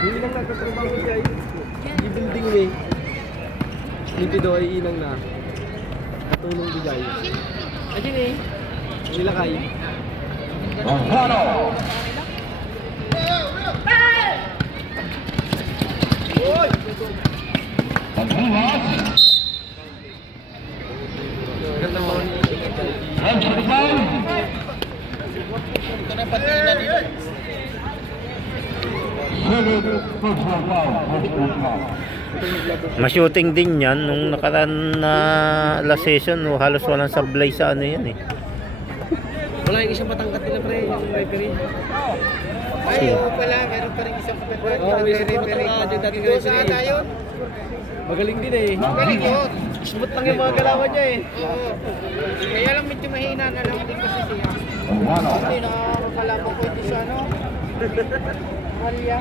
Hindi lang nagkatrabaho siya eh. I-building eh. Hindi daw ay inang na. Katulong bigay. Ayun eh. Nilakay. Ganda mo ni ito na patina nila. Ma-shooting din yan nung nakaraan na last season, no, halos walang sablay sa ano yan eh. Wala yung isang patangkat nila pre, yung referee. Ay, oo pala, meron pa rin isang kapatid. Oo, may isang patangkat yung dating referee. Magaling din eh. Magaling yun. Smooth lang yung mga galawan niya eh. Oo. Kaya lang medyo mahina na lang din kasi siya. Hindi, nakakakalaman ko ito sa ano. Maria.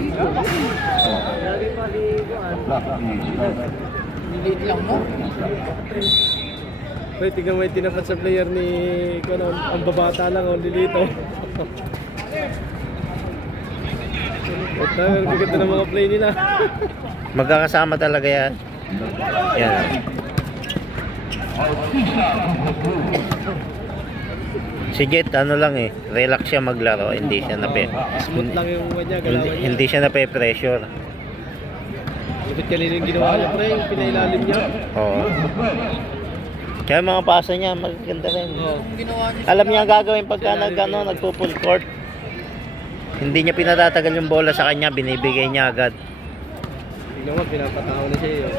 Lagi pa liguan. Nilit lang mo. Wait, tingnan mo yung tinapat sa player ni Konon. Ang babata lang, ang lilito. At gaganda ng mga play nila. Magkakasama talaga yan. Yan. Si Jet ano lang eh, relax siya maglaro, hindi siya Smooth lang yung kanya, galawan niya. hindi siya nape-pressure. Lupit kanina yung ginawa niya pre, yung pinailalim niya. Oo. Kaya mga pasa niya maganda rin. Oo. Ginawa niya. Alam niya ang gagawin pagka nagpo-full court. Hindi niya pinatatagal yung bola sa kanya, binibigay niya agad. Tingnan mo, pinapatawa na siya yun.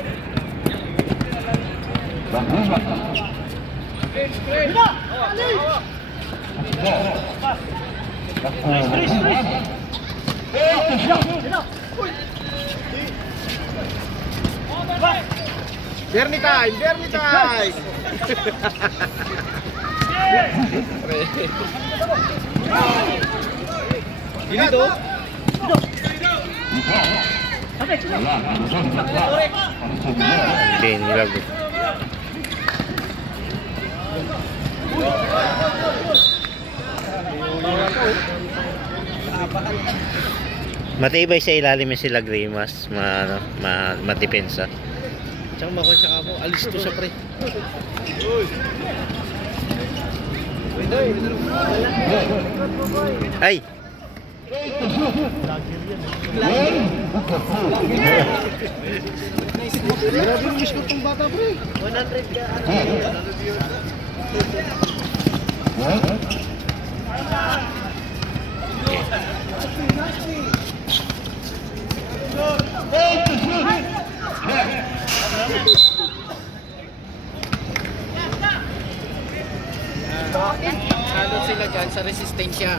Bernie time! Bernie time! Dito? Hindi nilag. Matibay sa ilalim yung sila Grimas, matipensa. Tsaka makonsya ka mo, alis to siya pre. Ay! Grabe yung wish ko tong bata pre. 100 ka. Nandun sila dyan sa resistensya.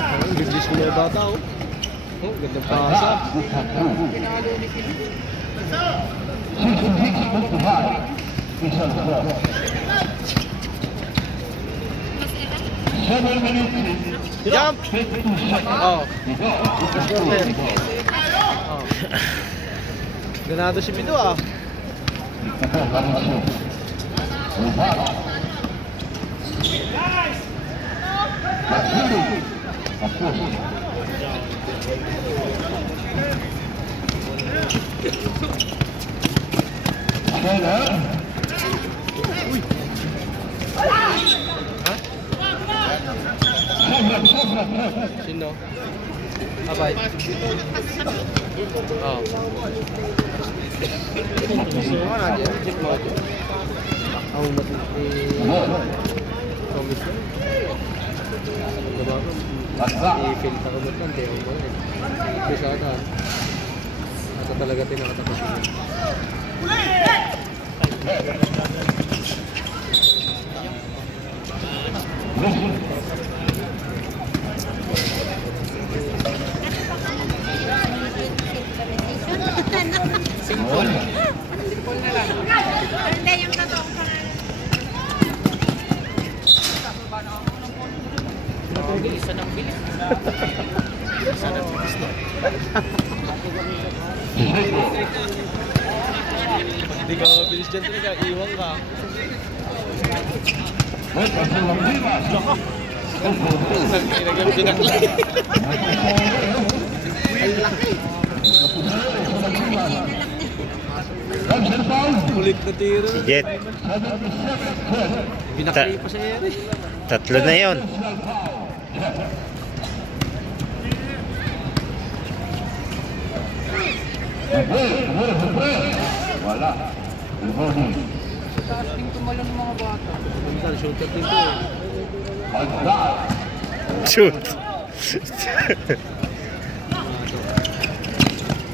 Ang gandis ko mga bata oh. Oh, gandang pasa. Pinalo ni Pili. Jump! Oh. Oh. Ganado si Bido ah. Sino? Abay. Oh. Mana aja? Cek mo aja. Ako mati komisyon. I-fill ka mo lang, di mo rin. Bisa ka. Asa talaga tinakatapas mo. Simple. Simple na lang. Hindi yung totoong pangalan. Isa ng bilis. Isa ng bilis na. Hindi ka mabilis dyan talaga, iwan ka. Kulit na tiro. Si Jet. Binakay pa sa ere. Tatlo na yon. Sa taas din tumalon ng mga bata. Minsan, shooter din to eh. Shoot.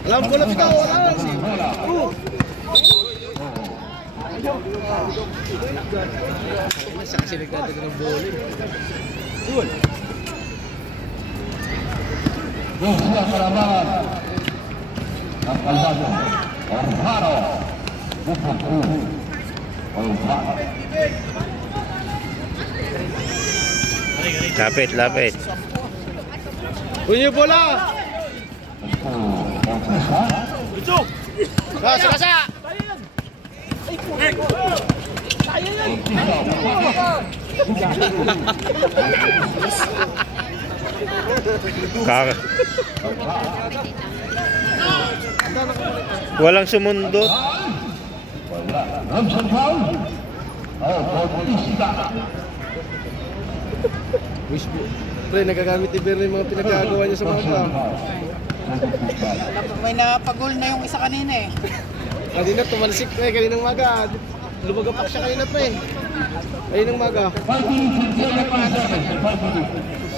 Alam ko lang ikaw, wala. Sa kasi nagdadala ng bowling. Yun. Lapit, lapit. Punya bola. Kasa, kasa. Kaka. Walang sumundot. Pre, nagagamit ni Bernie yung mga pinagkagawa niya sa mga. May napagol na yung isa kanina eh. Kanina tumalsik pre, kaninang maga. Lumagapak siya kanina pre. Ayun ang maga.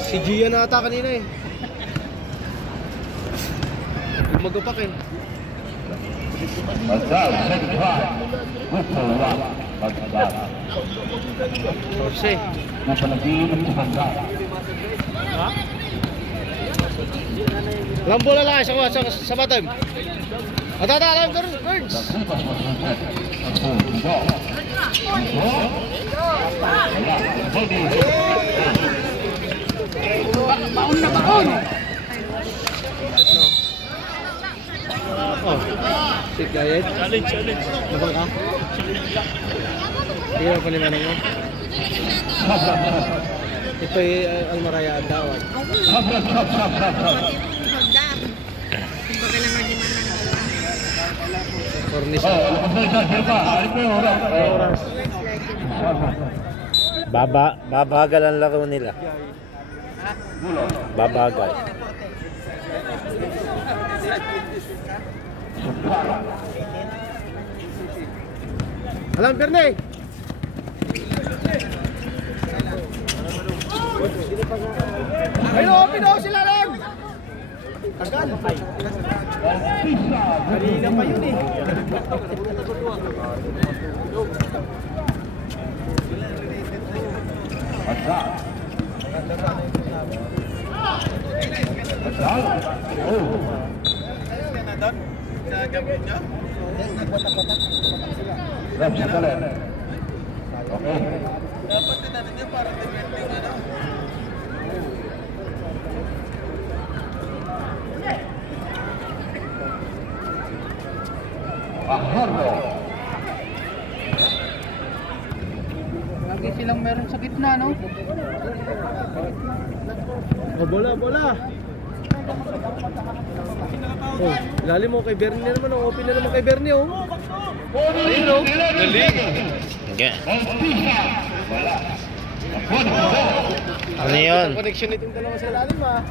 Si Gia na ata kanina eh. Lumagapak eh. Jose. Alam bola lang sa bottom. Ata, alam Birds. Baon na baon! Oh, si Gayet. Challenge. Nabang ka? Hindi na palimanan mo. Ito ay Almaraya Adawat. Cornish. Babagal ang laro nila. Babagal. Alam, Berne! Ayun, open ako sila lang! Tagal! Kanina pa yun eh. Lagi silang meron sa gitna, no? Oh, bola! Oh, ilalim mo kay Bernie naman, oh. Open na naman kay Bernie, oh. Ayun, oh. Galing! Okay. Ano yun? Connection itong dalawa sa ilalim, ah.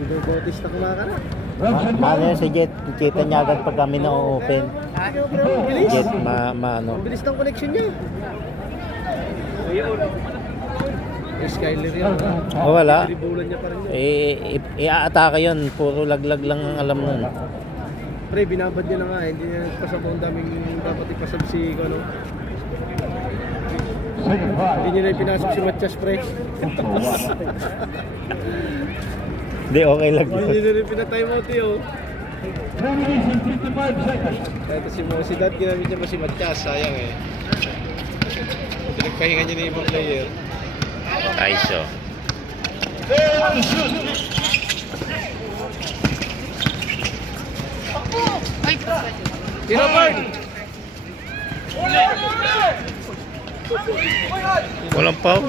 Hindi Bautista kumakana. Ano yun si Jet? Kita niya agad pag kami na-open. Bilis! Jet, ano. Ang bilis ng connection niya. Skyler yun. Oh, wala. Tribulan niya pa rin yun. I-aatake yun. Puro laglag lang ang alam nun. Pre, binabad niya na nga. Hindi niya nagpasab. Ang daming dapat ipasab si ano. Hindi niya na ipinasok si Matias, pre. Hindi, okay lang Hindi yun. niya na rin pinatime out eh, oh. Ito si Mosidad, ginamit niya pa si Matias. Sayang eh. Pinagpahinga niya na ibang player. Aiso. Ay! Tino Bird! Walang foul.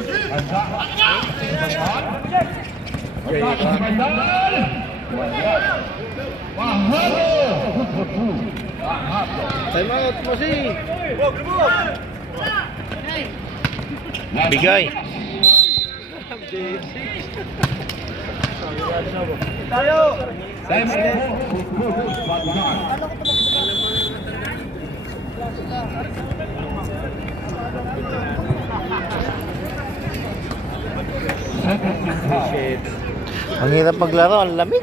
Time out mo si! Bigay. Tayo! Shit. Ang hirap maglaro, ang lamig.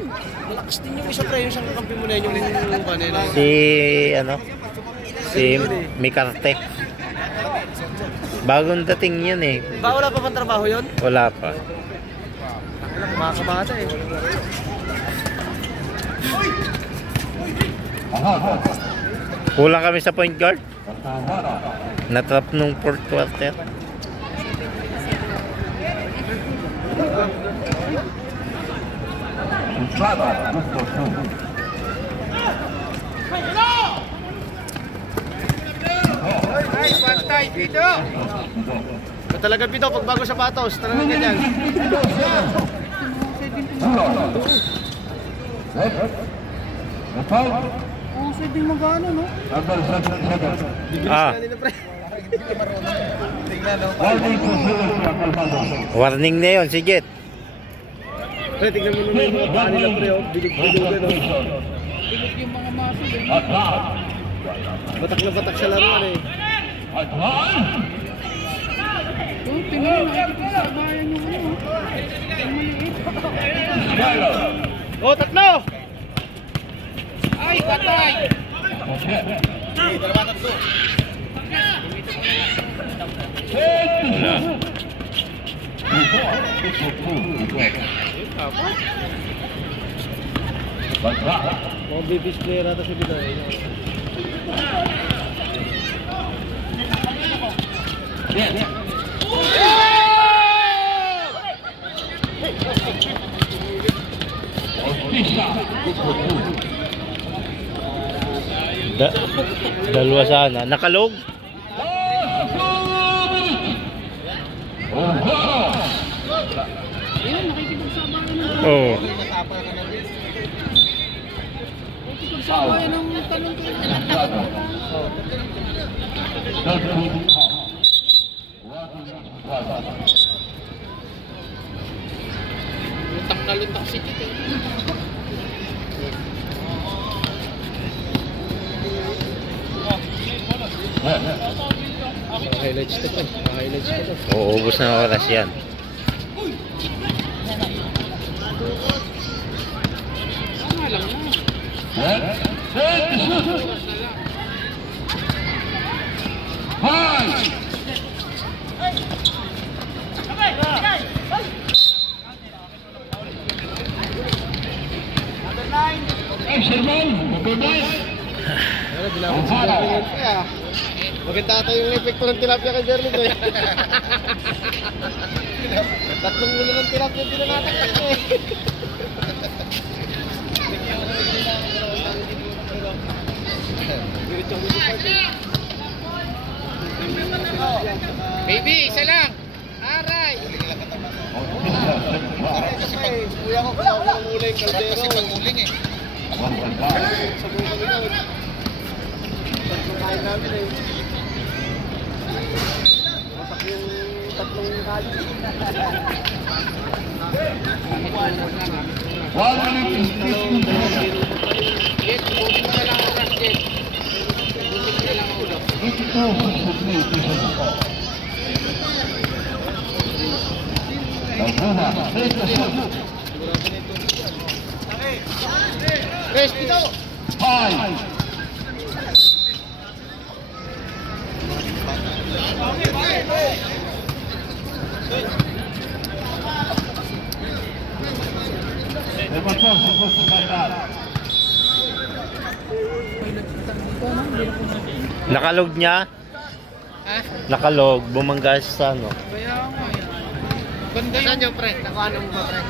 Malakas din yung isa pre, yung isang kakampi mo na yun, yung kanina. Si Mikarte. Bagong dating yun eh. Ba, wala pa bang trabaho yun? Wala pa. Mga kabata eh. Kulang kami sa point guard. Natrap nung fourth quarter. Ay, pantay dito. Ba talaga Pito, pag bago sapatos, talaga ganyan. Oo, pwedeng mag-ano, no? Ah, Kanina pre. warning na yun, sige. Pre, tingnan mo nung mga paa nila pre, oh. Bilog-bilog oh. Bigot yung mga muscle, eh. Batak na batak sa laruan eh. Oo, tingnan mo, nakikipagsabayan yung ano, oh. Ang maliit. Oh, tatlo! Ay, patay! Mga babies player ata si Bidoy. Dalawa sana. Nakalog. Ayun, nakikipagsabayan ng Oo. Sabayan ng tanong ko. Lutak na lutak si Kit eh. Highlights ko to. Highlights ko to. Uubos na oras yan. Tama lang na. Ano, ginamit si Jerry ngayon pre ah. Maganda ata yung epekto ng tilapia kay Jerry pre. Tatlong mula ng tilapia din ang nataktak eh. Baby, isa lang. Aray. Kuya ko kung ako ng uling kaldero. Kasi pag-uling eh. Sa buong kami daw. Tatlong kain namin eh. Masak yung tatlong kali. Jet, buti mo na lang ako ras, Jet. Buti mo na lang ako. Guys, dito! Nakalog niya. Ha? Nakalog. Bumangga sa ano. Kaya nga yan. Ganda Saan yung... yung pre? Nakuha mo ba pre?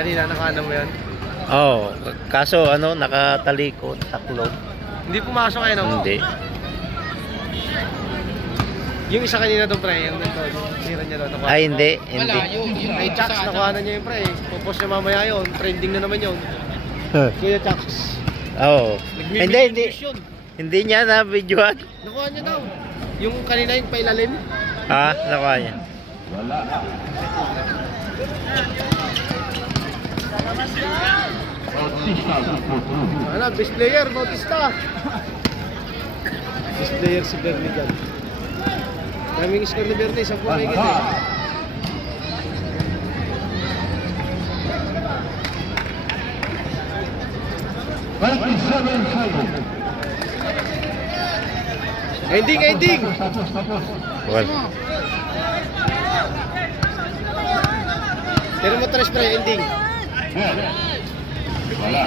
Kanina nakuha mo yan? Oo. Kaso ano, nakatalikod, taklog. Hindi pumasok kayo, no? Hindi. Yung isa kanina doon, pre, yung nandun, yung tira niya doon. Ay, hindi. Hindi. Malayo. Yung Ay, Chax, nakuha na niya yung pre. Pupost niya mamaya yun. Trending na naman yun. Kuya Chax. Oo. Hindi, hindi. News yun. Hindi niya na videoan. Nakuha niya daw. Yung kanina yung pailalim. Ha? Nakuha niya. Ano, best player, Bautista. Best player si Bernie dyan. Daming score ni Bernie, 10 may git eh. Ending, ending! Wala. Pero mo tres pre, ending. Wala,